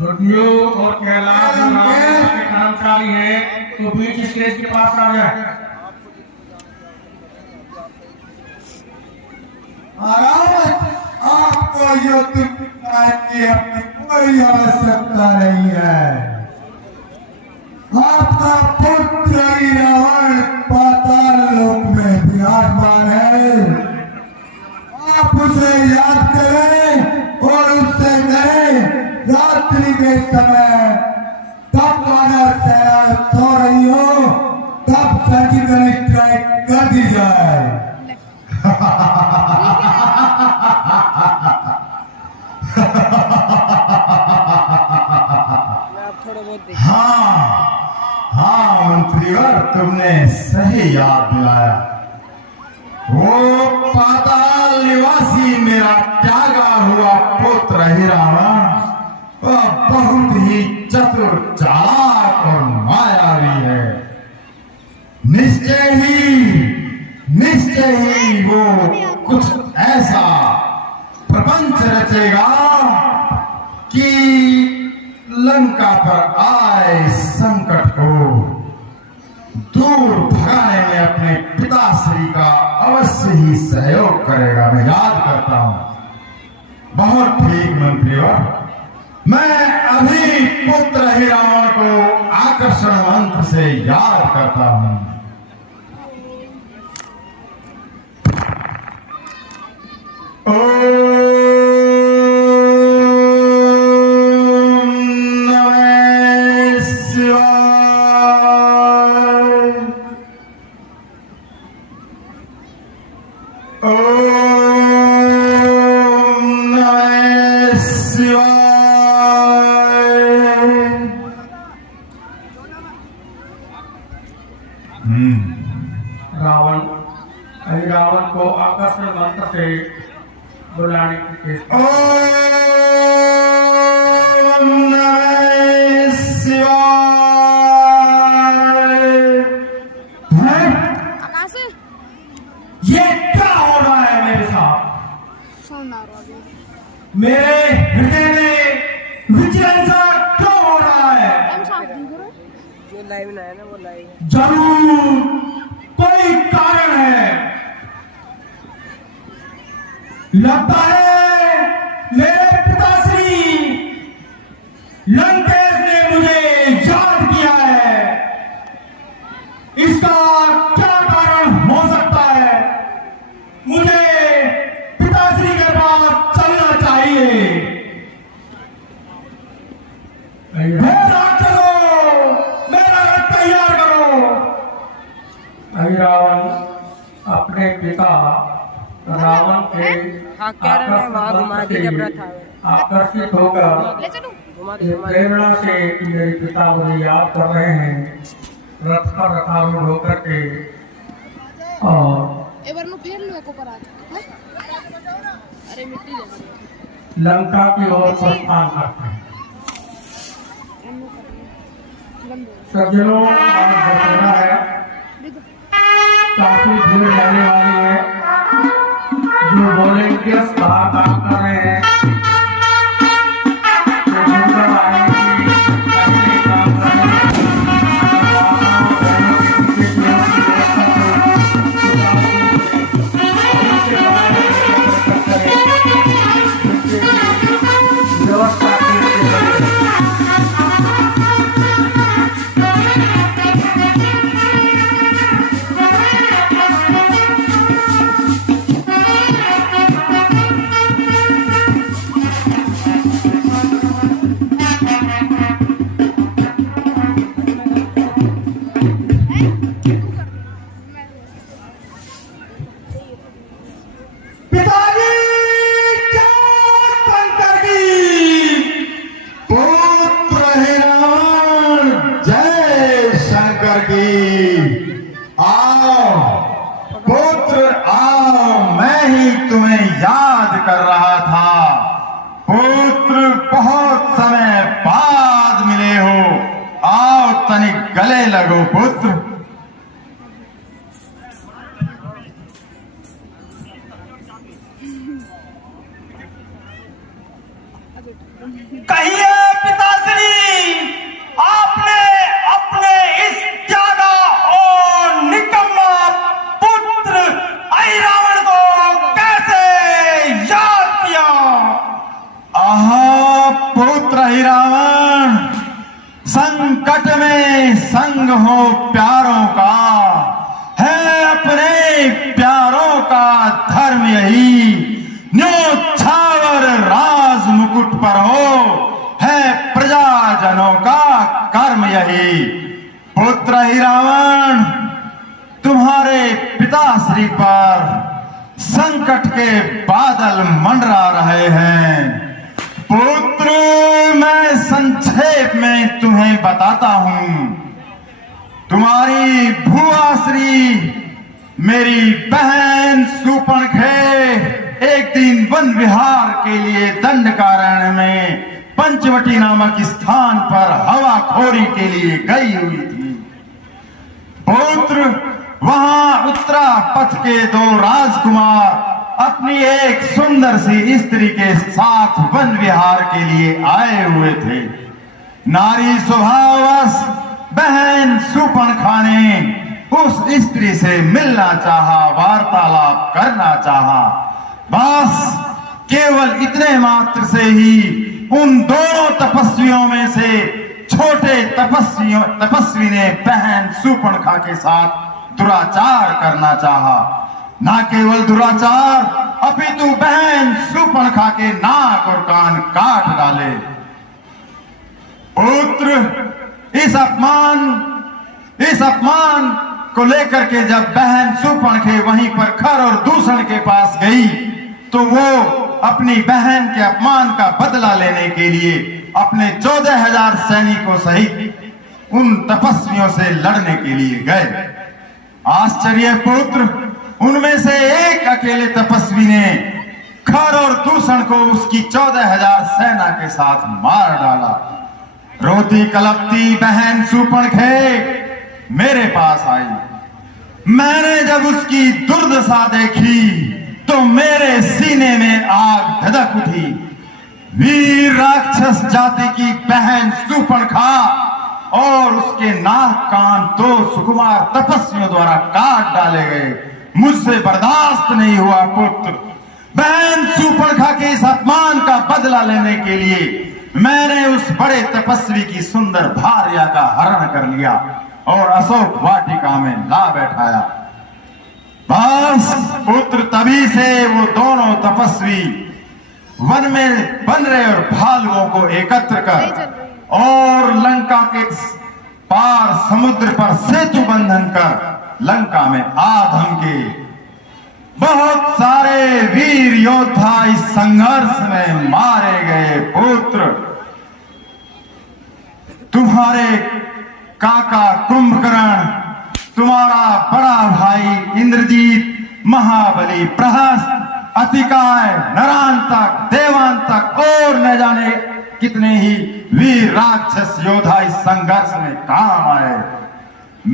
गुड्डू और कैलाश के कर्मचारी हैं, तो बीच स्टेज के पास आ जाए। आपको युद्ध की अपनी कोई आवश्यकता नहीं है। आपका पुत्र ही रावण पाताल लोक में विराजमान है। आप उसे याद करें और उससे कहें रात्रि के समय तब वानर सेना सो रही हो तब सर्जिकल स्ट्राइक कर दी जाए। हाँ मंत्रीवर, तुमने सही याद दिलाया। वो पाताल निवासी मेरा त्यागा हुआ पुत्र ही रावण बहुत ही चतुर, चालाक और मायावी है। निश्चय ही वो कुछ ऐसा प्रपंच रचेगा कि लंका पर आए संकट को दूर भगाने में अपने पिताश्री का अवश्य ही सहयोग करेगा। मैं याद करता हूं। बहुत ठीक मंत्रीवर, मैं अभी पुत्र ही रावण को आकर्षण मंत्र से याद करता हूं। रावण को आकर्षण मंत्र से बुलाने की चेष्टा। ओम नमः शिवाय। ये क्या हो रहा है मेरे साथ? मेरे हृदय में विचलन सा क्यों हो रहा है? जो लाइव ना है ना, वो लाइव है। जरूर कोई कारण है। लगता है मेरे पिताश्री लंकेश ने मुझे याद किया है। इसका क्या कारण हो सकता है? मुझे पिताश्री के पास चलना चाहिए। हे राक्षसों, मेरा रथ तैयार करो। रावण अपने पिता रावण के आकर्षित होकर प्रेरणा से मेरे पिता मुझे याद कर रहे हैं, रथ पर रथारूढ़ होकर के, और लंका की ओर प्रस्थान करते हैं। सज्जनों, दशहरा है, काफी भीड़ रहने वाली है। जो वॉलेंटियर्स बाहर काम कर रहे हैं, जो जुड़कर आए हैं, पहले काम कर रहे हैं, व्यवस्था याद कर रहा था। पुत्र, बहुत समय बाद मिले हो, आओ तनिक गले लगो पुत्र। अभी कहिए पिताश्री, आपने अपने इस त्यागा और निकम्मा पुत्र अहिरावण को कैसे याद किया? आहा पुत्र अहिरावण, संकट में संग हो प्यारों का, है अपने प्यारों का धर्म यही। न्योछावर राज मुकुट पर हो, है प्रजाजनों का कर्म यही। पुत्र अहिरावण, तुम्हारे पिताश्री पर संकट के बादल मंडरा रहे हैं। पुत्र, मैं संक्षेप में तुम्हें बताता हूं। तुम्हारी भुआश्री मेरी बहन सुपणखे एक दिन वन विहार के लिए दंडकारण्य में पंचवटी नामक स्थान पर हवाखोरी के लिए गई हुई थी। पुत्र, वहां उत्तरा पथ के दो राजकुमार अपनी एक सुंदर सी स्त्री के साथ वन विहार के लिए आए हुए थे। नारी स्वभाववश बहन सुपणखा ने उस स्त्री से मिलना चाहा, वार्तालाप करना चाहा। बस केवल इतने मात्र से ही उन दोनों तपस्वियों में से छोटे तपस्वी ने बहन सुपणखा के साथ दुराचार करना चाहा। ना केवल दुराचार, अपितु बहन सुपणखा के नाक और कान काट डाले। पुत्र, इस अपमान को लेकर के जब बहन सुपणखे वहीं पर खर और दूषण के पास गई, तो वो अपनी बहन के अपमान का बदला लेने के लिए अपने 14,000 सैनिकों सहित उन तपस्वियों से लड़ने के लिए गए। आश्चर्य पुत्र, उनमें से एक अकेले तपस्वी ने खर और दूषण को उसकी 14,000 सेना के साथ मार डाला। रोती कलपती बहन सुपणखे मेरे पास आई। मैंने जब उसकी दुर्दशा देखी तो मेरे सीने में आग धधक उठी। वीर राक्षस जाति की बहन सुपणखा और उसके नाक कान दो सुकुमार तपस्वियों द्वारा काट डाले गए। मुझसे बर्दाश्त नहीं हुआ पुत्र। बहन सुपणखा के इस अपमान का बदला लेने के लिए मैंने उस बड़े तपस्वी की सुंदर भार्या का हरण कर लिया और अशोक वाटिका में ला बैठाया। बस पुत्र, तभी से वो दोनों तपस्वी वन में बन रहे और भालुओं को एकत्र कर और लंका के पार समुद्र पर सेतु बंधन कर लंका में आधम के। बहुत सारे वीर योद्धा इस संघर्ष में मारे गए। पुत्र, तुम्हारे काका कुंभकर्ण, तुम्हारा बड़ा भाई इंद्रजीत, महाबली प्रहस्त, अतिकाय, नरांतक, देवांतक और न जाने कितने ही वीर राक्षस योद्धा इस संघर्ष में काम आए।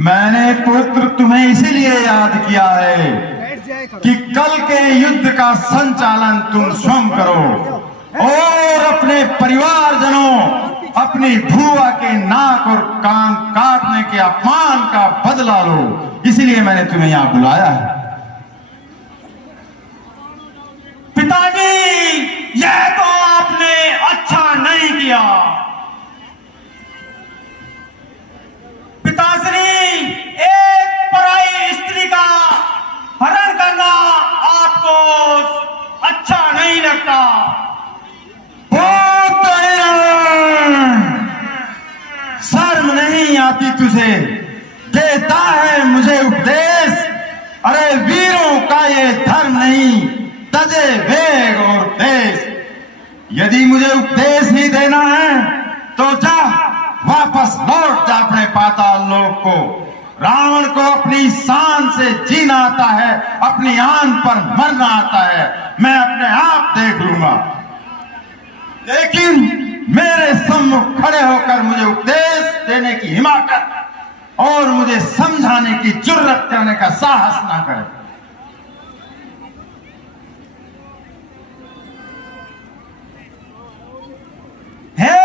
मैंने पुत्र तुम्हें इसीलिए याद किया है कि कल के युद्ध का संचालन तुम स्वयं करो और अपने परिवारजनों, अपनी भुआ के नाक और कान काटने के अपमान का बदला लो। इसीलिए मैंने तुम्हें यहां बुलाया है। पिताजी, यह तो आपने अच्छा नहीं किया। पिताश्री, एक पराई स्त्री का हरण करना आपको अच्छा नहीं लगता। शर्म नहीं आती तुझे? देता है मुझे उपदेश? अरे वीरों का ये धर्म नहीं, तजे वेग और देश। यदि मुझे उपदेश ही देना है तो जा, वापस लौट जा अपने पाताल लोक को। रावण को अपनी शान से जीना आता है, अपनी आन पर मरना आता है। मैं अपने आप देख लूंगा, लेकिन मेरे सम्मुख खड़े होकर मुझे उपदेश देने की हिम्मत और मुझे समझाने की जुर्रत करने का साहस ना करे। हे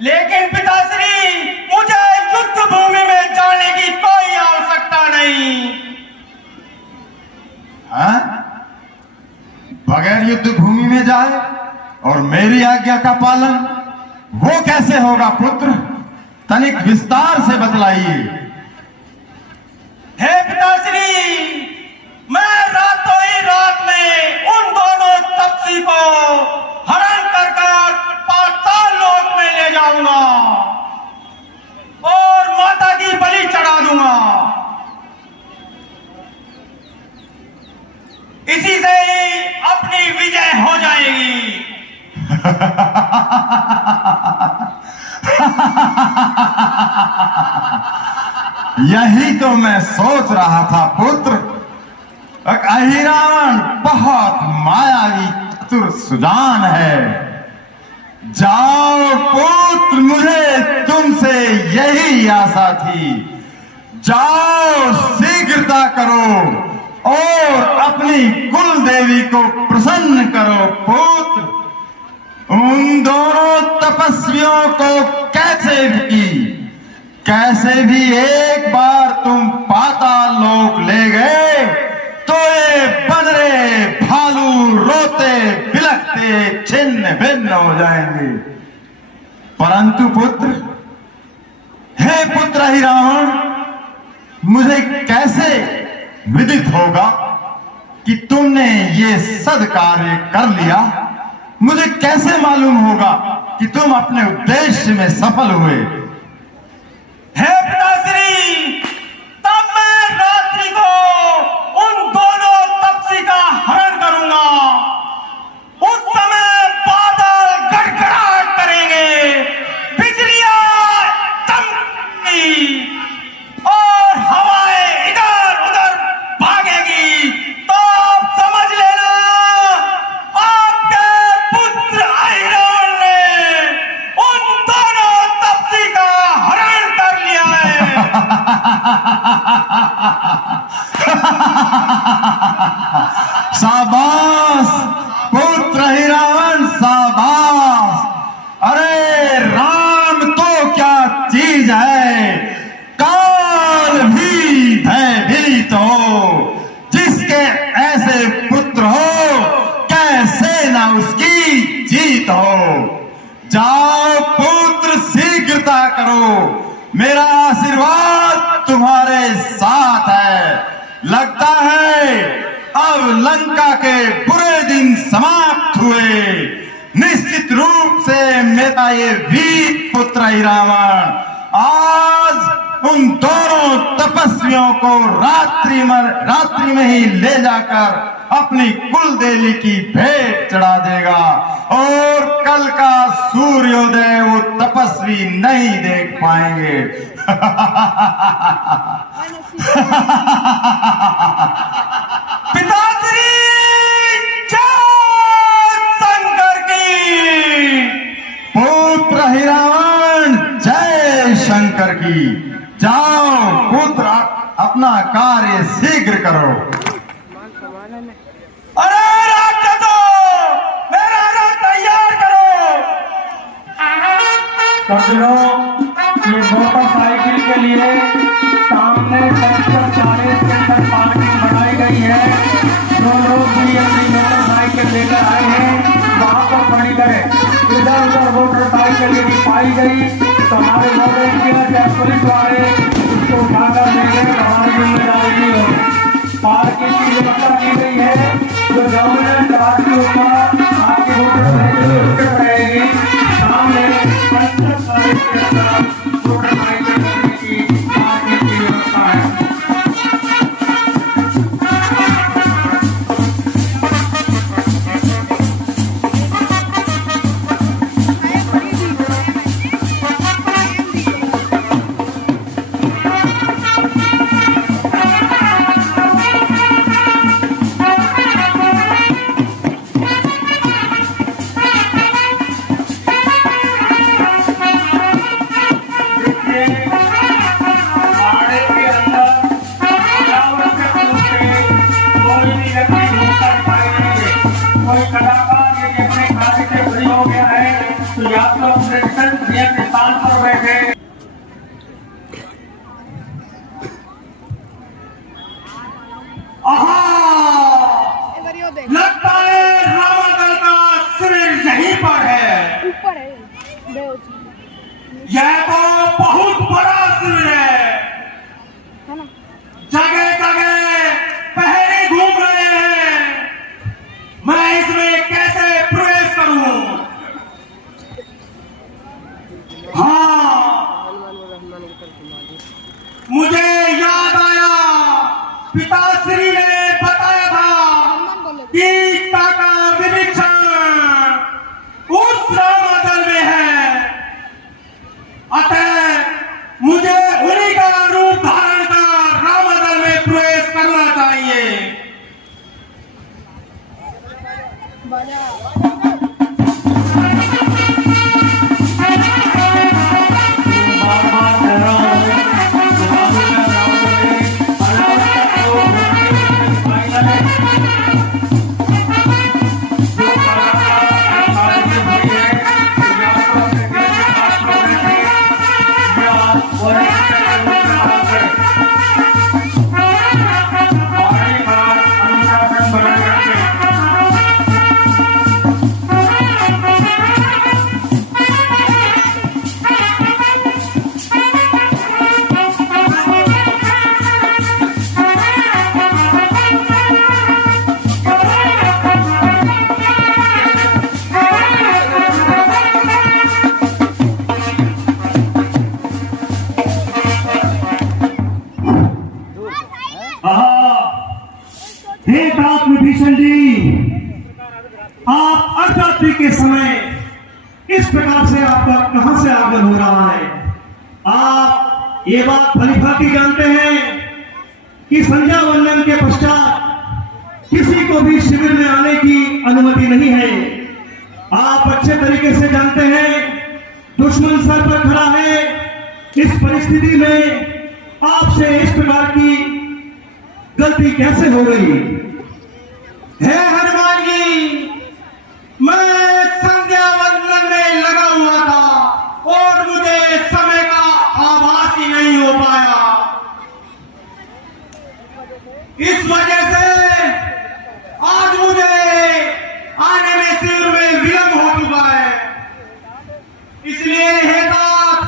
लेकिन पिताश्री, मुझे युद्ध भूमि में जाने की कोई आवश्यकता नहीं। हाँ? बगैर युद्ध भूमि में जाए और मेरी आज्ञा का पालन वो कैसे होगा पुत्र? तनिक विस्तार से बतलाइए। हे पिताश्री, मैं रातों ही रात में उन दोनों तपसी को हरण कर पाताल लोक में ले जाऊंगा और माता की बलि चढ़ा दूंगा। इसी से ही अपनी विजय हो जाएगी। यही तो मैं सोच रहा था पुत्र। अहिरावण बहुत मायावी चतुर सुजान है। जाओ पुत्र, मुझे तुमसे यही आशा थी। जाओ, शीघ्रता करो और अपनी कुल देवी को प्रसन्न करो पुत्र। उन दोनों तपस्वियों को कैसे भी एक बार तुम पाताल लोक ले गए तो ये बंदरे भालू रोते बिलखते छिन्न भिन्न हो जाएंगे। परंतु पुत्र, हे पुत्र अहिरावण, मुझे कैसे विदित होगा कि तुमने ये सद्कार्य कर लिया? मुझे कैसे मालूम होगा कि तुम अपने उद्देश्य में सफल हुए? हे पिताश्री, तब मैं रात्रि को उन दोनों तपसी का हरण करूंगा। उस समय बादल गड़गड़ाहट करेंगे, बिजलियां चमकेंगी और हवाएं इधर उधर भागेगी। तो आप समझ लेना, आपके पुत्र अहिरावण ने उन दोनों तपसी का हरण कर लिया है। शाबाश पुत्र अहिरावण, शाबाश। अरे राम तो क्या चीज है, काल भी भयभीत हो। जिसके ऐसे पुत्र हो, कैसे ना उसकी जीत हो। जाओ पुत्र, शीघ्रता करो, मेरा आशीर्वाद तुम्हारे साथ है। लगता है अब लंका के बुरे दिन समाप्त हुए। निश्चित रूप से मेरा ये वीर पुत्र अहिरावण आज उन दोनों तपस्वियों को रात्रि में ही ले जाकर अपनी कुल देवी की भेंट चढ़ा देगा और कल का सूर्योदय वो तपस्वी नहीं देख पाएंगे। पिताश्री, जय शंकर की। पुत्र अहिरावण, जय शंकर की। जाओ पुत्र, अपना कार्य शीघ्र करो। अरे राक्षसों, मेरा रथ तैयार करो। सज्जनों, ये मोटरसाइकिल के लिए सामने सेक्टर 40 के अंदर पार्किंग बनाई गई है। जो लोग भी अपनी मोटरसाइकिल लेकर आए हैं, वहाँ पर खड़ी करें। इधर उधर मोटरसाइकिल यदि पाई गई तो हमारे वॉलंटियर या पुलिस वाले उसको उठाकर लेंगे, हमारी जिम्मेदारी नहीं होगी। पार्किंग की व्यवस्था की गई है। जो गवर्नमेंट कार के ऊपर आपकी मोटरसाइकिल रहेगी, सामने मोटरसाइकिल करने की पार्किंग की व्यवस्था है। यह तो बहुत बड़ा शिविर है, जगह जगह पहरे घूम रहे हैं, मैं इसमें कैसे प्रवेश करूं? हाँ, मुझे याद आया, पिताश्री ने बताया था कि गीता का विवेचन उस रामदल में है, अतः मुझे उन्हीं का रूप धारण कर रामदल में प्रवेश करना चाहिए। हे तात विभीषण जी, आप अर्धरात्रि के समय इस प्रकार से आपका कहां से आगमन हो रहा है? आप ये बात भली भांति जानते हैं कि संध्या वंदन के पश्चात किसी को भी शिविर में आने की अनुमति नहीं है। आप अच्छे तरीके से जानते हैं दुश्मन सर पर खड़ा है। इस परिस्थिति में आपसे इस प्रकार की गलती कैसे हो गई? हे हनुमान जी, मैं संध्या वंदन में लगा हुआ था और मुझे समय का आभास ही नहीं हो पाया। इस वजह से आज मुझे आने में शिविर में विलंब हो चुका है। इसलिए हे तात,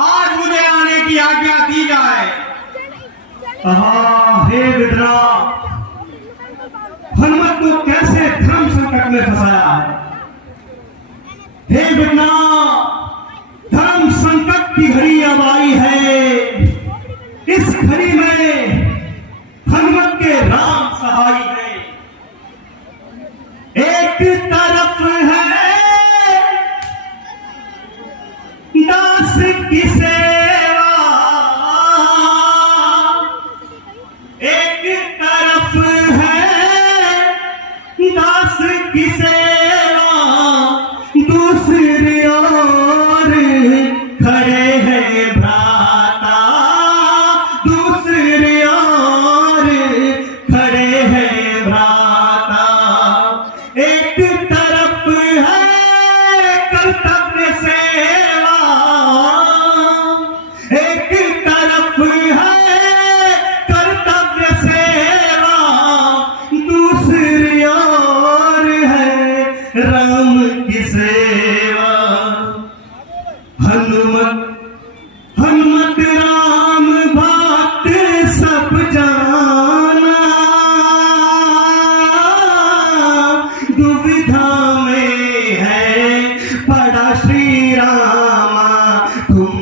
आज मुझे आने की आज्ञा दी जाए। हे विद्रा, हनुमत को कैसे धर्म संकट में फंसाया है? हे विद्रा, धर्म संकट की घड़ी अब आई है। इस घड़ी में हनुमत के राम सहाय है। एक तरफ है दास की सेवा, एक तरफ है दास की सेवा, दूसरी ओर खड़े हैं भ्राता, दूसरी ओर खड़े हैं भ्राता। एक तरफ है कर्तव्य सेवा, एक तरफ है कर्तव्य सेवा, दूसरी ओर है राम की सेवा। हनुमत राम भक्त सब जाना, दुविधा में है पड़ा श्री रामा, तुम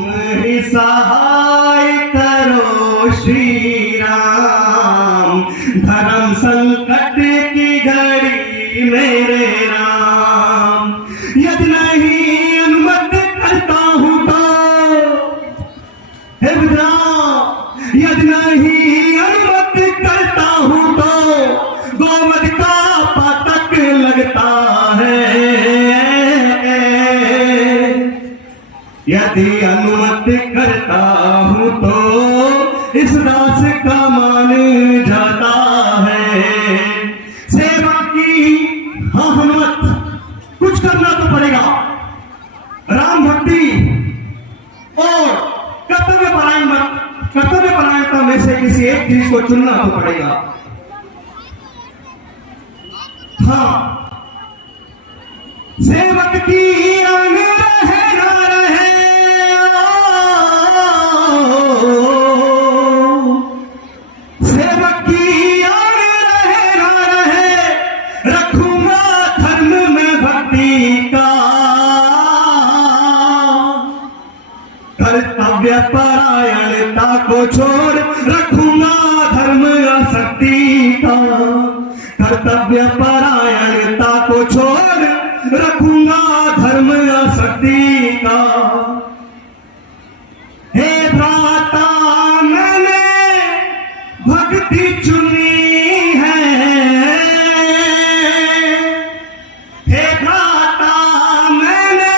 ही सहाय करो श्री राम। धर्म संकट की घड़ी मेरे राम, यदि नहीं अनुमत करता हूं तो हे विद्रा, यदि नहीं अनुमत करता हूं तो गोवध का पातक लगता है। यदि अनुमत करता हूं तो इस दास का मान जाता है। सेवा की हाँ हनुमत, कुछ करना तो पड़ेगा। राम भक्ति और कर्तव्य परायणता में से किसी एक चीज को चुनना तो पड़ेगा। हाँ, सेवक की रंग रहे न रहे, कर्तव्य परायणता को छोड़ रखूंगा धर्म आसक्ति का। कर्तव्य परायणता को छोड़ रखूंगा धर्म आसक्ति का। हे भ्राता मैंने भक्ति चुनी है, हे भ्राता मैंने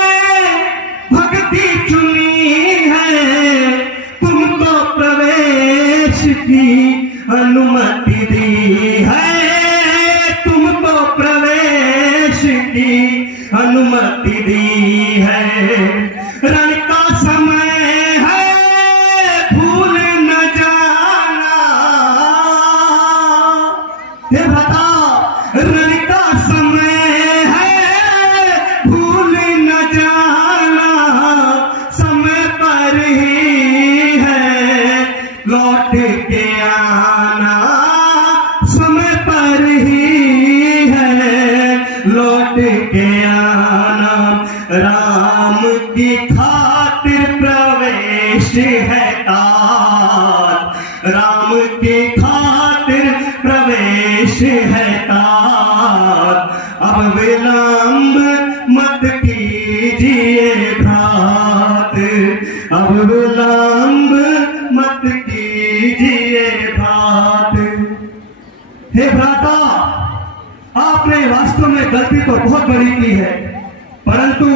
भक्ति चुनी है। तुमको प्रवेश की अनुमति दी है, तुमको प्रवेश की अनुमति दी है। रण का समय है भूल न जाना, हे भ्राता रण का समय है भूल न जाना। समय पर ही है लौट के आना, समय पर ही है लौट के आना। राम की खातिर प्रवेश है तात, राम की खातिर प्रवेश है तात। अब विलंब मत कीजिए भ्रात, अब विलंब मत कीजिए भ्रात। हे भ्राता, आपने वास्तव में गलती तो बहुत बड़ी की है, परंतु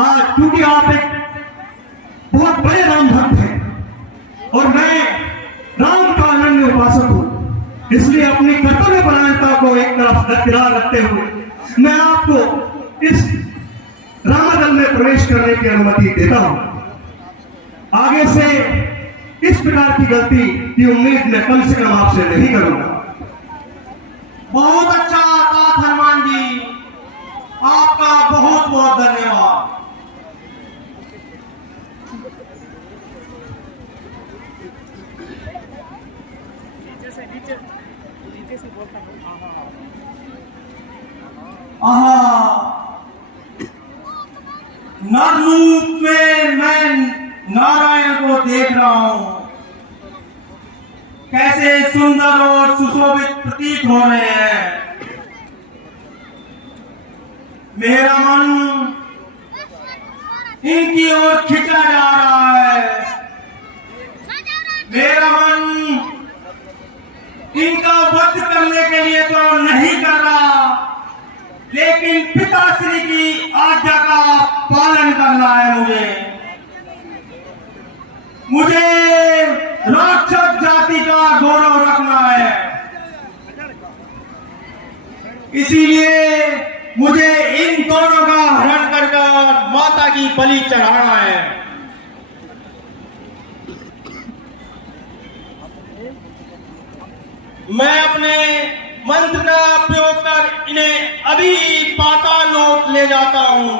आज क्योंकि आप एक बहुत बड़े राम भक्त हैं और मैं राम का अनन्य उपासक हूं, इसलिए अपनी कर्तव्य परायणता को एक तरफ दरकिनार रखते हुए मैं आपको इस रामदल में प्रवेश करने की अनुमति देता हूं। आगे से इस प्रकार की गलती की उम्मीद मैं कम से कम आपसे नहीं करूंगा। बहुत अच्छा तात हनुमान जी, आपका बहुत बहुत धन्यवाद। नर रूप में मैं नारायण को देख रहा हूं, कैसे सुंदर और सुशोभित प्रतीत हो रहे हैं। मेरा मन इनकी ओर खिंचा जा रहा है, मेरा मन इनका वध करने के लिए तो नहीं कर रहा, लेकिन पिताश्री की आज्ञा का पालन करना है। मुझे राक्षस जाति का गौरव रखना है, इसीलिए मुझे इन दोनों का हरण कर माता की बलि चढ़ाना है। मैं अपने मंत्र का प्रयोग कर इन्हें अभी पाताल लोक ले जाता हूं।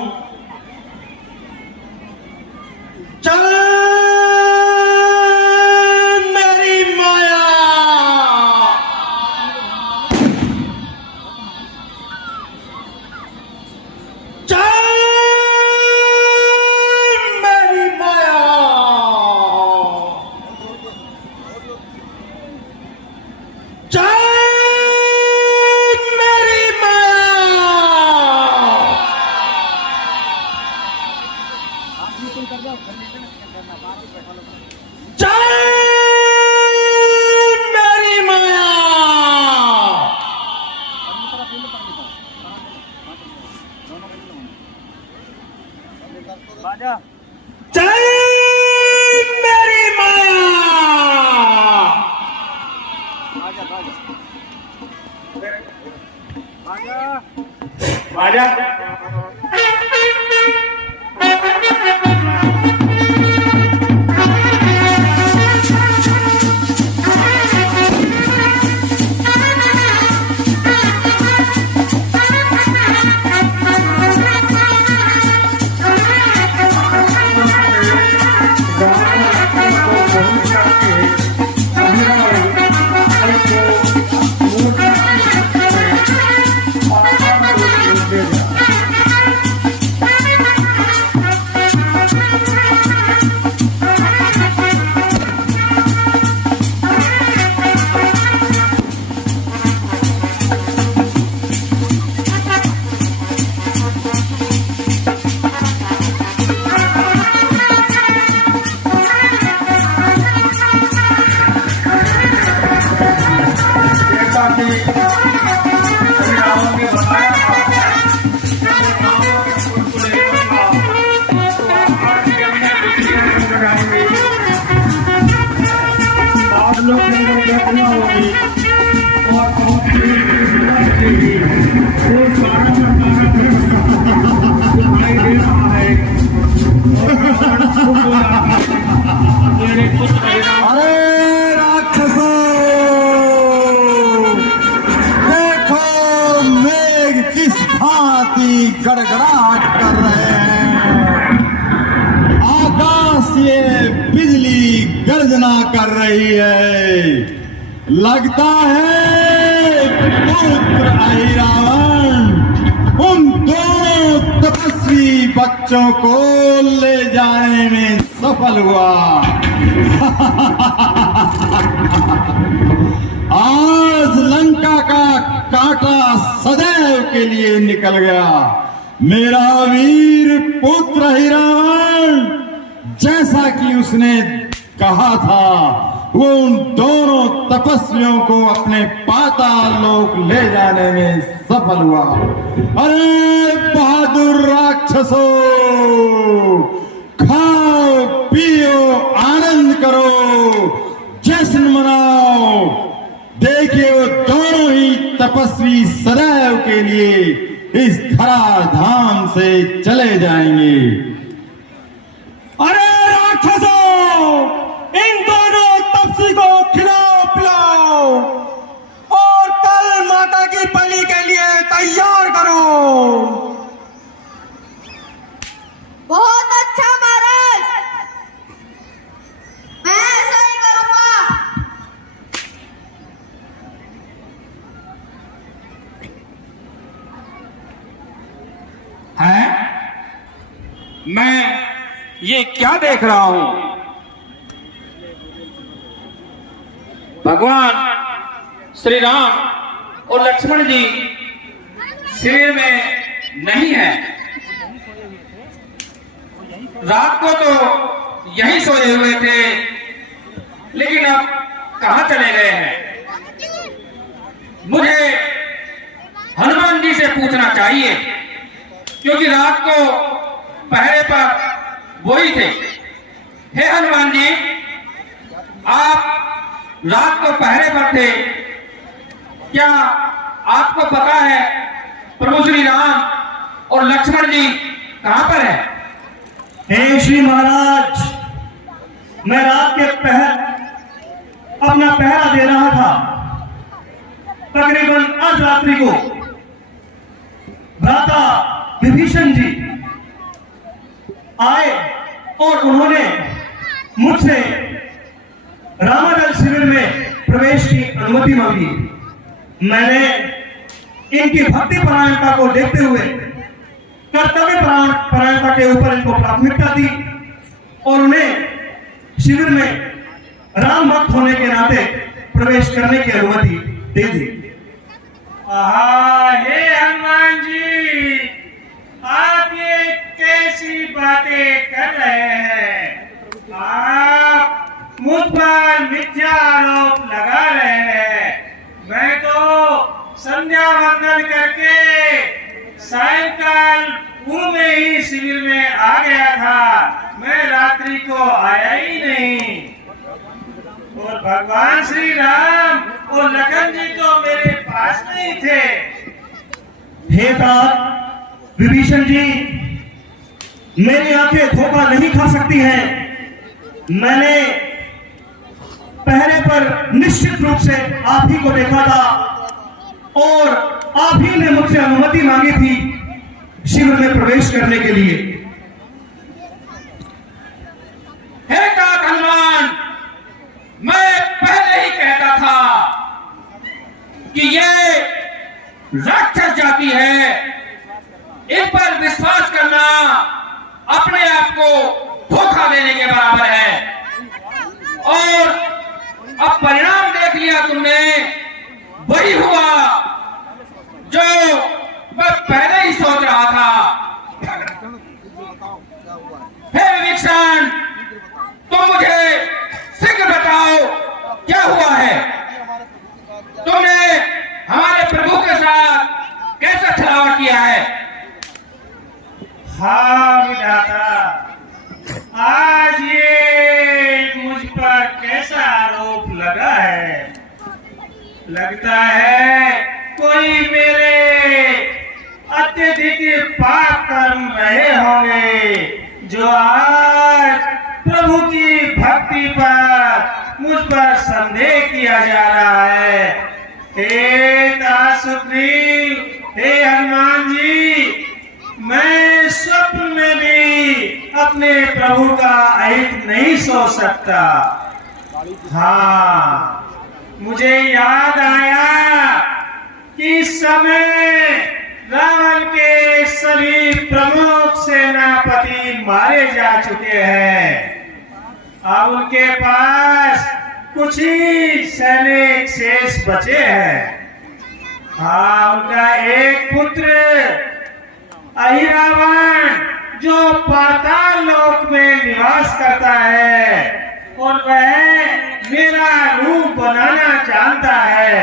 चल मेरी माया, चल मेरी माया, चल मेरी माया। चल मेरी माया, चल मेरी माया। आजा कर रही है। लगता है पुत्र अहिरावण उन दोनों तपस्वी बच्चों को ले जाने में सफल हुआ। आज लंका का कांटा सदैव के लिए निकल गया। मेरा वीर पुत्र अहिरावण जैसा कि उसने कहा था वो उन दोनों तपस्वियों को अपने पाताल लोक ले जाने में सफल हुआ। अरे बहादुर राक्षसों, खाओ पियो आनंद करो, जश्न मनाओ। देखिए वो दोनों ही तपस्वी सदैव के लिए इस धरा धाम से चले जाएंगे। अरे राक्षसों, इन दोनों तपस्वी को खिलाओ पिलाओ और कल माता की बलि के लिए तैयार करो। बहुत अच्छा महाराज, मैं ऐसा ही करूंगा। है मैं ये क्या देख रहा हूं? भगवान श्री राम और लक्ष्मण जी शिविर में नहीं है। रात को तो यहीं सोए हुए थे, लेकिन अब कहां चले गए हैं? मुझे हनुमान जी से पूछना चाहिए, क्योंकि रात को पहरे पर वही थे। हे हनुमान जी, आप रात को पहरे पर थे, क्या आपको पता है प्रभु श्री राम और लक्ष्मण जी कहां पर है? हे श्री महाराज, मैं रात के पहर अपना पहरा दे रहा था। तकरीबन अर्धरात्रि को भ्राता विभीषण जी आए और उन्होंने मुझसे रामादल शिविर में प्रवेश की अनुमति मांगी। मैंने इनकी भक्ति परायणता को देखते हुए कर्तव्य परायणता के ऊपर इनको प्राथमिकता दी और उन्हें शिविर में राम भक्त होने के नाते प्रवेश करने की अनुमति दे दी। हे हनुमान जी, आप ये कैसी बातें कर रहे हैं? आप मुझ पर मिथ्या आरोप लगा रहे हैं। मैं तो संध्या वंदन करके सायंकाल पूर्व में ही शिविर में आ गया था। मैं रात्रि को आया ही नहीं। और भगवान श्री राम और लखन जी तो मेरे पास नहीं थे। हे तात विभीषण जी, मेरी आंखें धोखा नहीं खा सकती हैं। मैंने पहरे पर निश्चित रूप से आप ही को देखा था और आप ही ने मुझसे अनुमति मांगी थी शिविर में प्रवेश करने के लिए। हे तात हनुमान, मैं पहले ही कहता था कि ये राक्षस जाति है। इन पर विश्वास करना अपने आप को धोखा देने के बराबर है। और अब परिणाम देख लिया तुमने, वही हुआ जो मैं पहले ही सोच रहा था। हे विभीषण, तुम मुझे शीघ्र बताओ क्या हुआ है? तुमने हमारे प्रभु के साथ कैसा छलावा किया है? हाँ विधाता, आज ये मुझ पर कैसा आरोप लगा है? लगता है कोई मेरे अत्यधिक पाप कर्म रहे होंगे, जो आज प्रभु की भक्ति पर मुझ पर संदेह किया जा रहा है। हे दास सुग्रीव, हे हनुमान जी, मैं स्वप्न में भी अपने प्रभु का अहित नहीं सो सकता। हाँ, मुझे याद आया कि इस समय रावण के सभी प्रमुख सेनापति मारे जा चुके हैं। अब उनके पास कुछ ही सैनिक शेष बचे हैं। हाँ, उनका एक पुत्र अहिरावण जो पाताल लोक में निवास करता है और वह मेरा रूप बनाना चाहता है।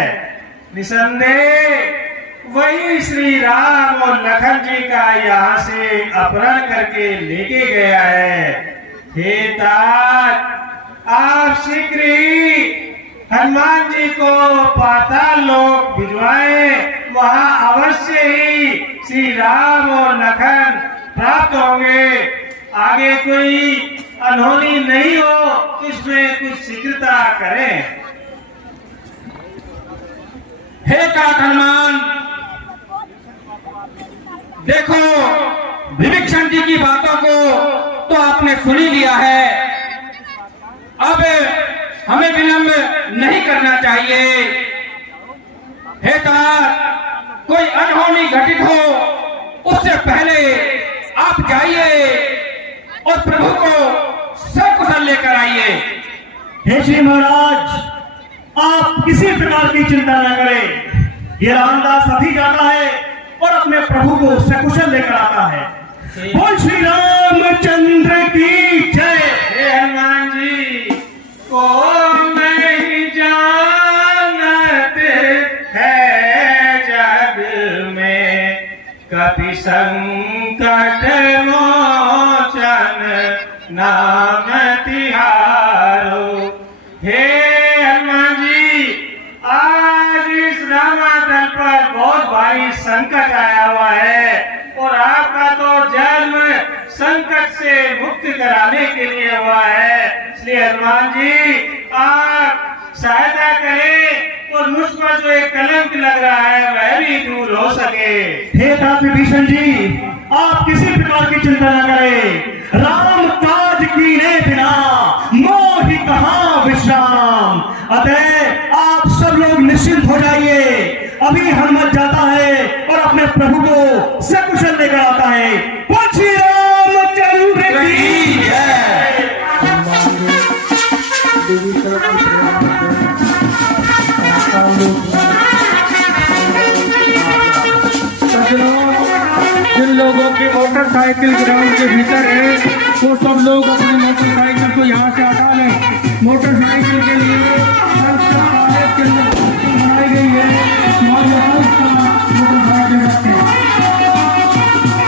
निसंदेह वही श्री राम और लखन जी का यहाँ से अपहरण करके लेके गया है। हे तात, आप शीघ्र ही हनुमान जी को पाताल लोक भिजवाएं। वहां अवश्य ही श्री राम और लखन प्राप्त होंगे। आगे कोई अनहोनी नहीं हो तो इसमें कुछ शीघ्रता करें। हे तात हनुमान, देखो विभीषण जी की बातों को तो आपने सुन ही लिया है। अब हमें विलंब नहीं करना चाहिए। हे तात, कोई अनहोनी घटित हो उससे पहले आप जाइए और प्रभु को सकुशल लेकर आइए। हे श्री महाराज, आप किसी प्रकार की चिंता न करें। ये रामदास अभी जाता है और अपने प्रभु को सकुशल लेकर आता है। बोल श्री रामचंद्र की जय। हे हनुमान जी को नहीं जानत है जग में, कभी संकट मोचन नाम तिहारो। हे हनुमान जी, आज इस रामादल पर बहुत भारी संकट आया हुआ है और आपका तो जन्म संकट से मुक्त कराने के लिए हुआ है। इसलिए हनुमान जी, आप सहायता करें और मुझ पर जो एक कलंक लग रहा है वह भी दूर हो सके। हे तात विभीषण जी, आप किसी प्रकार की चिंता न करें। राम काज कीने बिना मोहि कहाँ विश्राम। अतः आप सब लोग निश्चिंत हो जाइए। अभी हनुमत जाता है और अपने प्रभु को सकुशल लेकर आता है। बोल श्री रामचंद्र की जय। जिन लोगों की मोटरसाइकिल ग्राउंड के भीतर है वो सब लोग अपनी मोटरसाइकिल को यहाँ से हटा लें। मोटरसाइकिल के लिए बनाई गई है। मोटरसाइकिल रखें,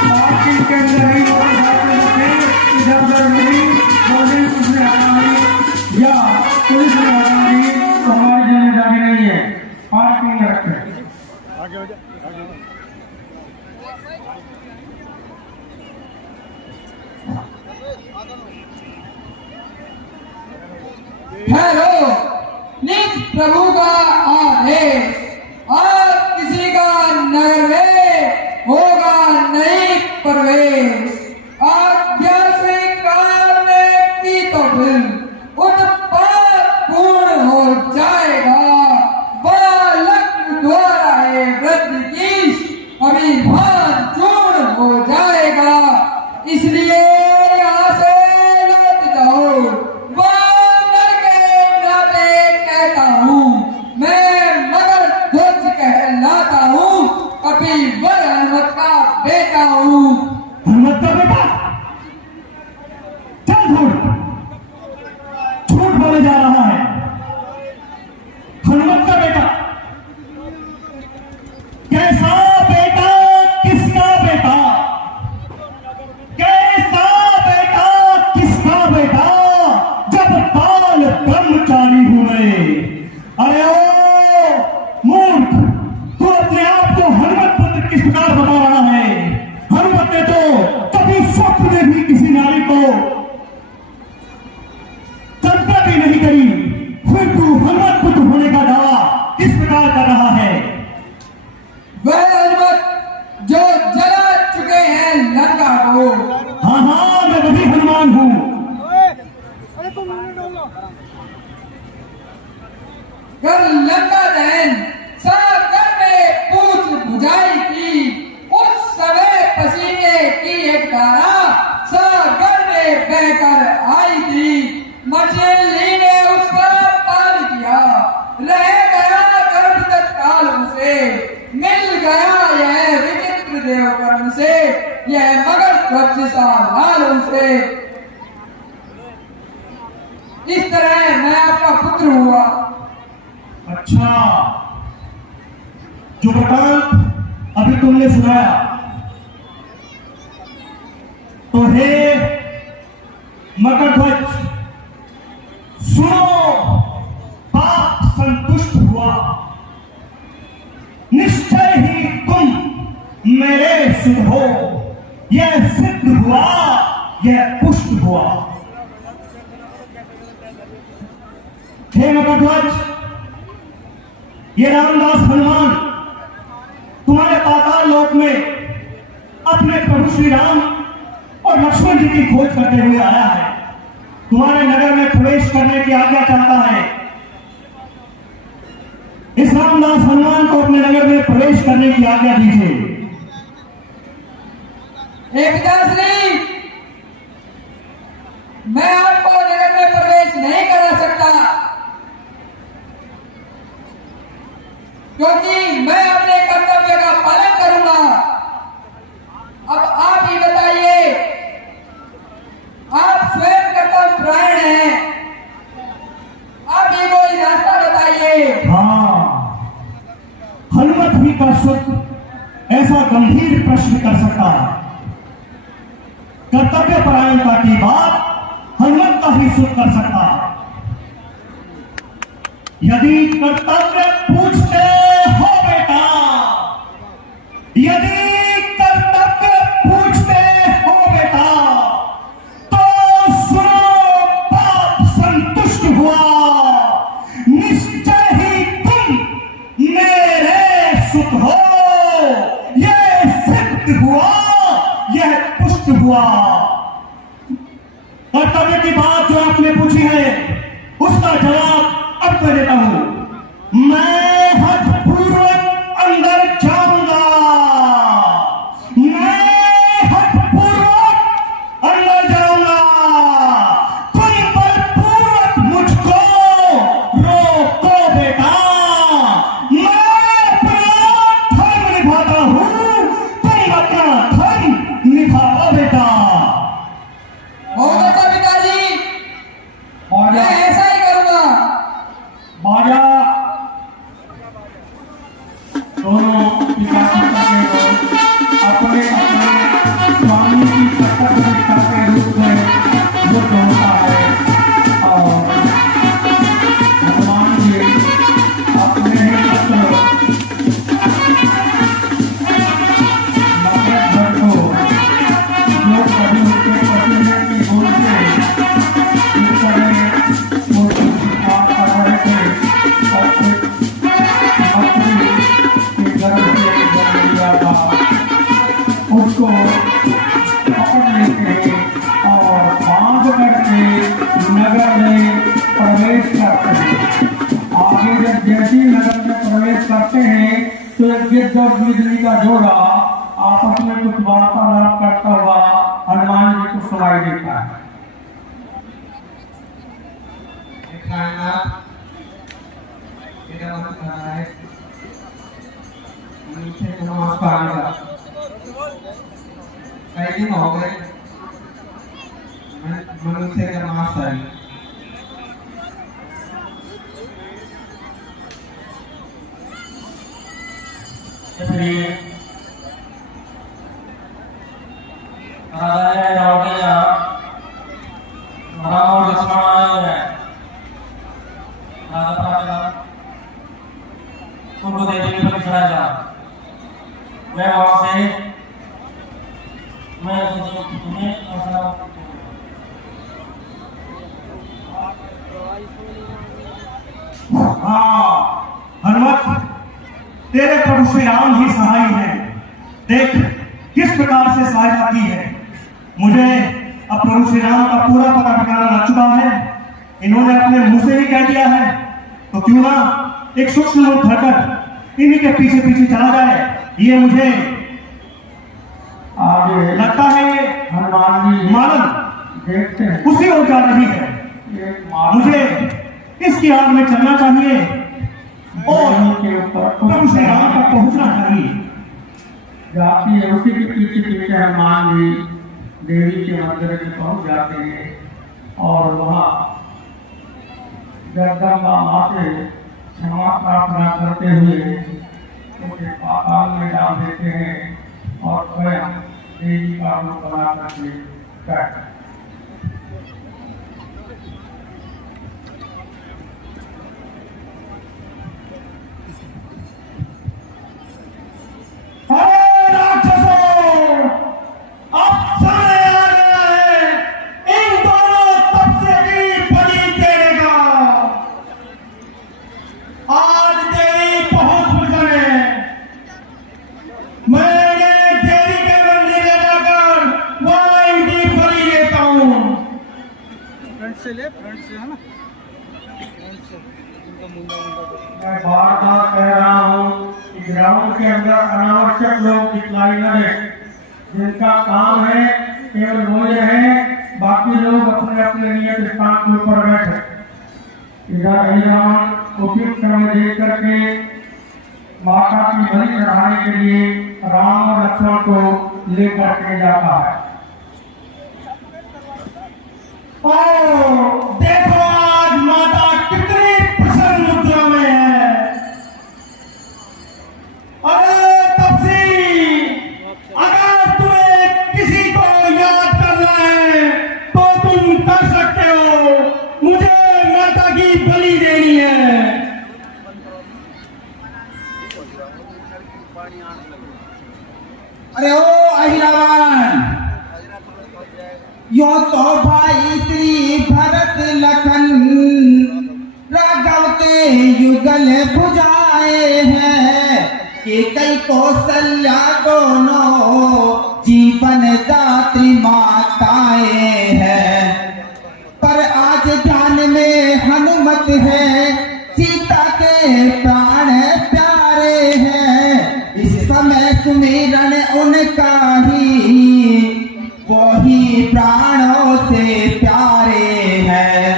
पार्किंग के अंदर ही मोटरसाइकिल रखें। इधर उधर नहीं, पुलिस ने हटाई या पुलिस ने हटाई तो हमारी जिम्मेदारी नहीं है। पार्किंग में रखें। हेलो, निज प्रभु का आदेश, आज किसी का नगर में होगा नहीं प्रवेश। आज्ञा स्वीकार ने की तो फिर उत्पात पूर्ण हो जाएगा। बड़ा लक्ष्य द्वारा है वृद्ध की अभिमान चूर्ण हो जाएगा। इसलिए यहाँ से लौट जाओ। वानर के नाते कहता हूँ, मैं मगर ध्वज कहलाता हूँ। कपिवर हनुमत का बेटा हूँ। हनुमत का बेटा? चल झूठ बोले जा रहा है। हनुमत का बेटा? कैसा बेटा? किसका बेटा? कैसा बेटा? किसका बेटा? जब बाल ब्रह्मचारी हुए। अरे ओ मूर्ख, तू अपने आप को हनुमत पुत्र किस प्रकार बता रहा है? हनुमत ने तो कभी स्वप्न में भी किसी नारी को कर लंका दहन सागर में पूछ बुझाई थी। उस समय पसीने की एक धारा सागर में बहकर आई थी। मछली ने उसका पान किया, रह गया गर्भ तत्काल उसे। मिल गया यह विचित्र देवकर्म से, यह मगर ध्वज सा लाल उसे। इस तरह मैं आपका पुत्र हुआ। अच्छा, जो वृतांत अभी तुमने सुनाया, तो हे मकरध्वज, सुनो, पाप संतुष्ट हुआ। निश्चय ही तुम मेरे सुध हो। यह सिद्ध हुआ, यह पुष्ट हुआ। हे मकरध्वज, ये रामदास हनुमान तुम्हारे पाताल लोक में अपने प्रभु श्री राम और लक्ष्मण जी की खोज करते हुए आया है। तुम्हारे नगर में प्रवेश करने की आज्ञा चाहता है। इस रामदास हनुमान को अपने नगर में प्रवेश करने की आज्ञा दीजिए। पिताश्री, मैं आपको नगर में प्रवेश नहीं करा सकता, क्योंकि मैं अपने कर्तव्य का पालन करूंगा। अब आप ही बताइए, आप स्वयं कर्तव्यपरायण हैं, आप ही कोई रास्ता बताइए। हाँ, हनुमत भी का सुख ऐसा गंभीर प्रश्न कर सकता है। कर्तव्य परायणता की बात हनुमत का ही सुख कर सकता है। यदि कर्तव्य पूछते हो बेटा, यदि कर्तव्य पूछते हो बेटा, तो सुनो, पाप संतुष्ट हुआ। निश्चय ही तुम मेरे सुख हो। यह सिद्ध हुआ, यह पुष्ट हुआ। कर्तव्य की बात जो आपने पूछी है, उसका जवाब अब मैं देता हूं। मैं हठपूर्वक अंदर जाऊंगा, मैं हठपूर्वक अंदर जाऊंगा। तुम बलपूर्वक मुझको रोको बेटा। मैं अपना धर्म निभाता हूं, तुम अपना धर्म निभाओ बेटा। बहुत अच्छा पिताजी, मैं ऐसा ही करूंगा। बाजा दोनों पिता माता के लोग अपने अपने स्वामी की कर्तव्यनिष्ठा के रूप में युद्ध होता है और हनुमान जी अपने ही पुत्र मकरध्वज को, जो कभी उसके पसीने की बूंद से इस तरह उसको शिकार कर रहे थे, और फिर अपनी के गर्भ से जन्म लिया था, उसको पकड़ लेते और बांध करके नगर में प्रवेश करते हैं। आगे जब जैसी नगर में प्रवेश करते हैं तो एक गिद्ध और बिजली का जोड़ा आपस में कुछ वार्तालाप करता हुआ हनुमान जी को सुनाई देता है। नमस्कार, कई दिन हो गए मनुष्य का मांस है। इसलिए राजा ने जवाब दिया, राम और लक्ष्मण आए हुए हैं। राजा कहा तुमको दे देने पर चला जा। मैं वहां से मैं तुम्हें हनुमत, तेरे प्रभु श्री राम ही सहाय हैं। देख किस प्रकार से सहायता की है। मुझे अब प्रभु श्री राम का पूरा पता ठिकाना लग चुका है। इन्होंने अपने मुंह से ही कह दिया है, तो क्यों ना एक सूक्ष्म रूप धरकर इन्हीं के पीछे पीछे चला जाए, ये मुझे आगे लगता है हनुमान जी मालन देखते हैं उसी ओर जा रही है। एक मानव मुझे इसकी आग में चलना चाहिए और देवी के ऊपर प्रभु श्री राम तक पहुंचना चाहिए। जाती है, उसी के पीछे पीछे हनुमान जी देवी के मंदिर में पहुंच जाते हैं और वहाँ जगदम्बा माँ से क्षमा प्रार्थना करते हुए उसे पाताल में डाल देते हैं और स्वयं देवी का रूप बना करके बैठ मैं बार बार कह रहा हूँ कि ग्राउंड के अंदर अनावश्यक लोग दिखलाई न दे। जिनका काम है केवल वो ये है, बाकी लोग अपने अपने नियत स्थान के ऊपर बैठे। इधर रावण उपयुक्त समय देख करके माता की बलि चढ़ाने के लिए राम और लक्ष्मण को लेकर के जाता है। और देखो आज माता कितनी प्रसन्न मुद्रा में है। अरे तपसी, अगर तुम्हें किसी को याद करना है तो तुम कर सकते हो। मुझे माता की बलि देनी है। अरे ओ अहिरावण, यो तो भाई श्री भरत लखन राघव के युगल बुझाए हैं कि कई कौशल्या दोनों जीवन दात्री माताएं हैं। पर आज ध्यान में हनुमत है, सीता के प्राण प्यारे हैं। इस समय सुमिरन उनका ही वही प्राणों से प्यारे हैं।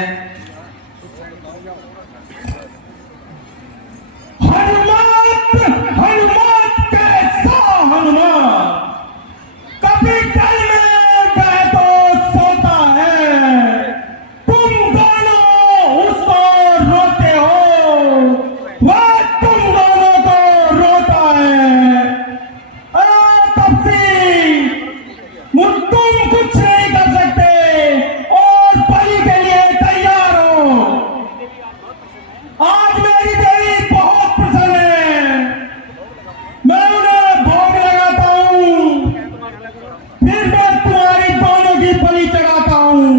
हनुमत, हनुमत कैसा हनुमत, कभी कल में गए तो सोता है। तुम दोनों उसको रोते हो, वह तुम दोनों को रोता है। तपसी, तुम कुछ नहीं कर सकते और बलि के लिए तैयार हो। आज मेरी देवी बहुत प्रसन्न है, मैं उन्हें भोग लगाता हूँ, फिर मैं तुम्हारी दोनों की बलि चढ़ाता हूँ।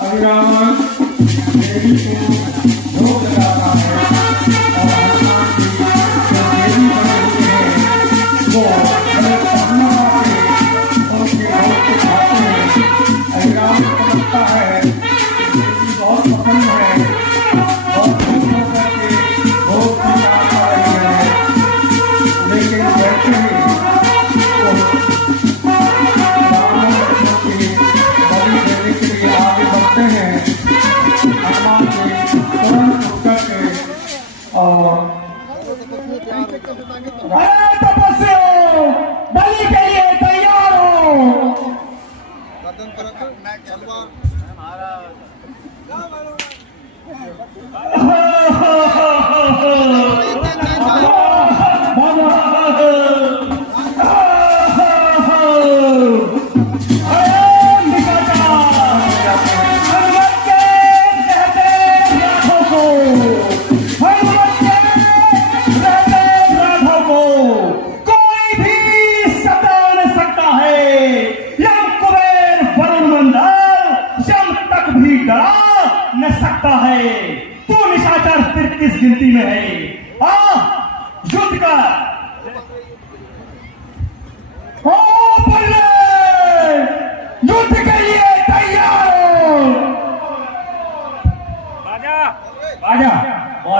अभिरावण देवी को भोग लगाता है और हनुमान जी जो देवी बने हुए हैं वो बड़े प्रसन्नता से उनके भोग को खाते हैं। अभिरावण को लगता है कि देवी बहुत प्रसन्न है, बहुत खुश होकर के भोग की बात आ रही है। लेकिन जैसे ही वो राम और लक्ष्मण की बलि देने के लिए आगे बढ़ते हैं, हनुमान जी तुरंत उठ करके और अरे तपस्वियों, बलि के लिए तैयार हो। न सकता है। तू निशाचर फिर किस गिनती में है? युद्ध कर। ओ बल्ले, युद्ध के लिए तैयार हो।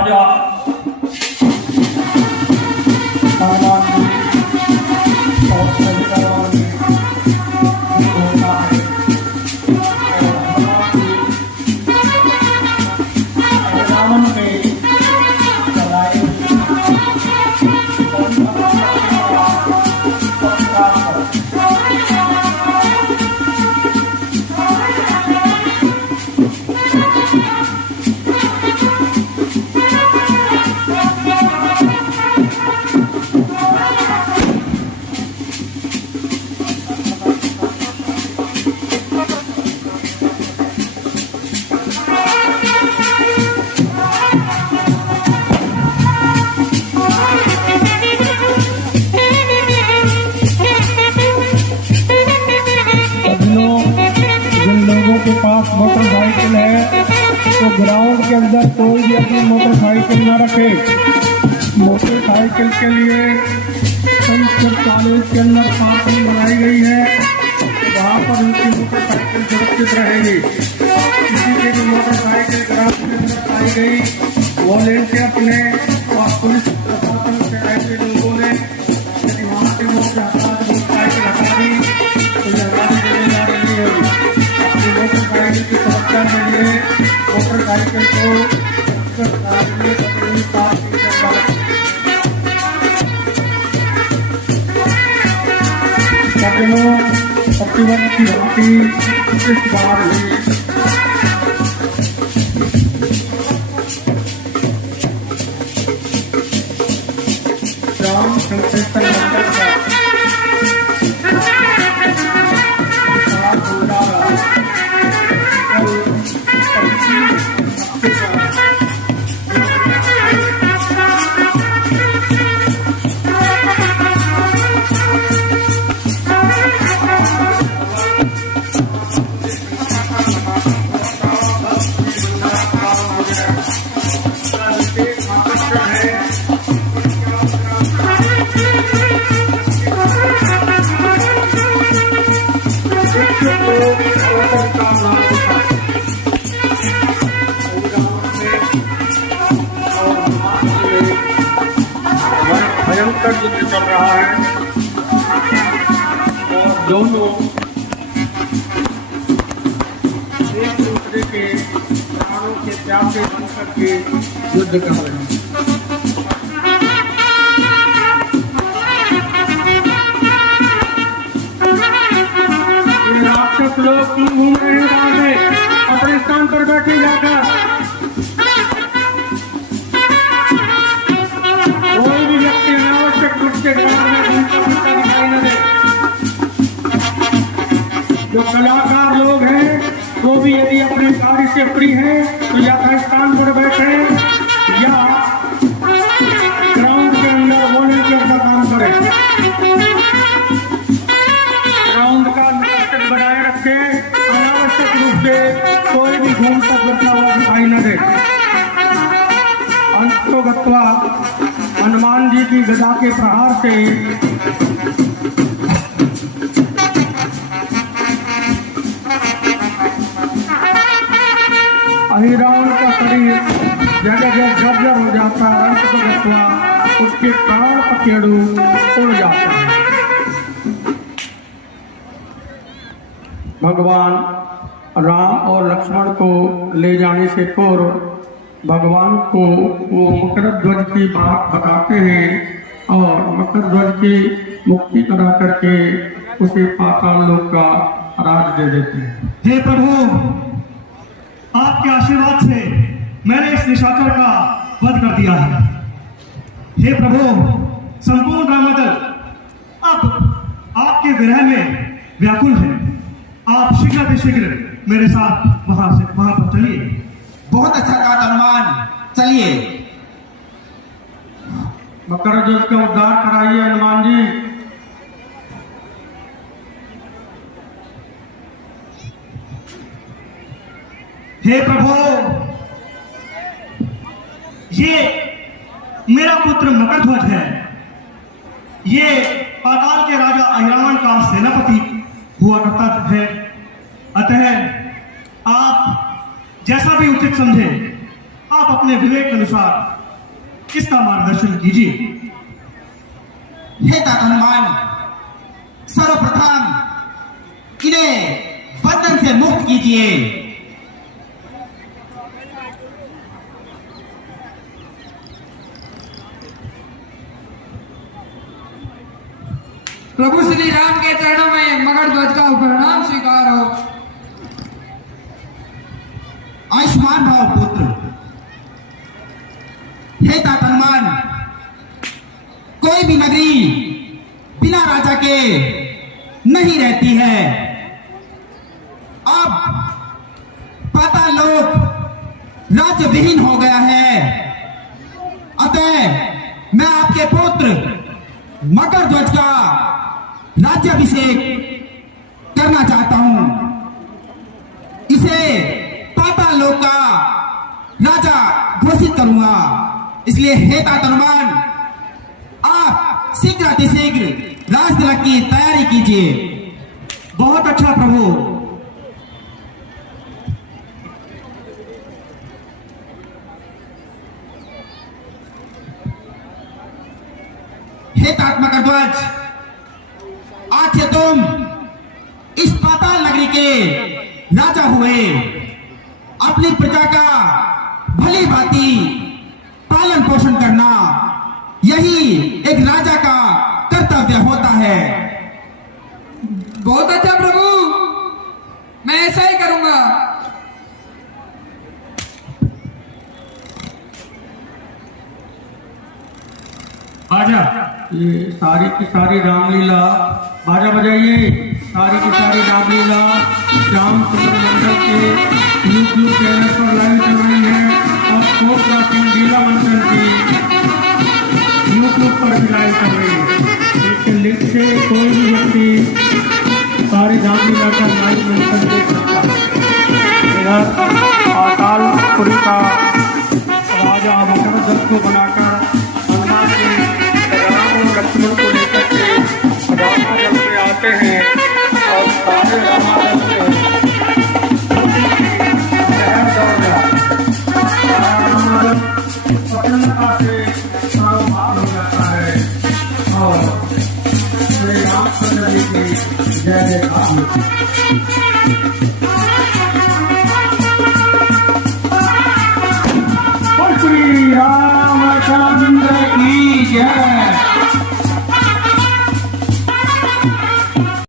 राजा हनुमान जी और सभी भगवान जी होता है और हनुमान जी रावण के चलाए के पास मोटरसाइकिल है तो ग्राउंड के अंदर कोई भी अपनी मोटरसाइकिल न रखे। मोटरसाइकिल के लिए संस्कृत कॉलेज के अंदर पार्किंग बनाई गई है, वहाँ पर उनकी मोटरसाइकिल सुरक्षित रहेगी। किसी की भी मोटरसाइकिल ग्राउंड के अंदर पाई गई, वॉलेंटियर्स ने और पुलिस प्रशासन से ऐसे लोगों ने यदि वहाँ से मोटरसाइकिल हटा दी तो जवाब देने जा रही है। मोटरसाइकिल की सुरक्षा के लिए मोटरसाइकिल को प्रतिबंध की भांति इस बार भी राम संकीर्तन मंडल का भयंकर युद्ध चल रहा है और दोनों एक दूसरे के प्राणों के प्यासे बनकर के युद्ध कर रहे हैं। ये राक्षस लोग क्यों घूम रहे हैं बाहर में? अपने स्थान पर बैठे जाकर कोई भी व्यक्ति अनावश्यक रूप से ग्राउंड में घूमता दिखाई न दे। जो कलाकार लोग हैं वो भी यदि अपने कार्य से फ्री हैं तो या स्थान पर बैठे या ग्राउंड के अंदर वॉलंटियर का काम करें। ग्राउंड का अनुशासन बनाए रखे, अनावश्यक रूप से कोई भी घूमता फिरता हुआ दिखाई न दे। अंतोगत्वा हनुमान जी की गदा के प्रहार से रावण का शरीर जगह जगह जर्जर हो जाता है। अंतोगत्वा उसके प्राण पखेरु उड़ जाते हैं। भगवान राम और लक्ष्मण को ले जाने से पूर्व भगवान को वो मकर ध्वज की बात बताते हैं और मकर ध्वज की मुक्ति करा करके उसे पाताल लोक का राज दे देते हैं। हे प्रभु, आपके आशीर्वाद से मैंने इस निशाचर का वध कर दिया है। हे प्रभु, संपूर्ण रामदल अब आपके विरह में व्याकुल है। आप शीघ्र मेरे साथ वहां पर चलिए। बहुत अच्छा कहा हनुमान, चलिए। मकर ध्वज का उद्धार कराइए हनुमान जी। हे प्रभु, ये मेरा पुत्र मकरध्वज है। ये पाताल के राजा अहिरावण का सेनापति हुआ करता है। अतः आप जैसा भी उचित समझे, आप अपने विवेक अनुसार इसका मार्गदर्शन कीजिए। हे तात हनुमान, सर्वप्रथम इन्हें बंधन से मुक्त कीजिए। प्रभु श्री राम के चरणों में मगर ध्वज का प्रणाम स्वीकार हो। आयुष्मान भव पुत्र। हे तात हनुमान, कोई भी नगरी बिना राजा के नहीं रहती है। अब पाताल लोक राज्य विहीन हो गया है। अतः मैं आपके पुत्र मकर ध्वज का राज्याभिषेक करना चाहता हूं। इसे पाताल लोक का राजा घोषित करूंगा। इसलिए हे तात हनुमान, आप शीघ्र अतिशीघ्र राज तिलक की तैयारी कीजिए। बहुत अच्छा प्रभु। हे तात मकर ध्वज, आज से तुम इस पाताल नगरी के राजा हुए। अपनी प्रजा का भली भांति पालन पोषण करना, यही एक राजा का कर्तव्य होता है। बहुत अच्छा प्रभु, मैं ऐसा ही करूंगा। बाजा, ये सारी की सारी रामलीला, बाजा बजाइए। सारी की सारी रामलीला श्याम सुंदर मंडल के यूट्यूब चैनल पर लाइव चल रही है और कोकला लीला मंडल की यूट्यूब पर भी लाइव चल रही है। इसके लिंक से कोई भी व्यक्ति सारी रामलीला का लाइव मंडल देख सकता है। इधर पातालपुरी का राजा मकर ध्वज को बनाकर हनुमान जी लक्ष्मण को लेकर के रामायण में आते हैं और सारे रामायण से प्रसन्नता से भाव हो जाता है और श्री रामचंद्र जी की जय जयकार होती है। श्री रामचंद्र की जय।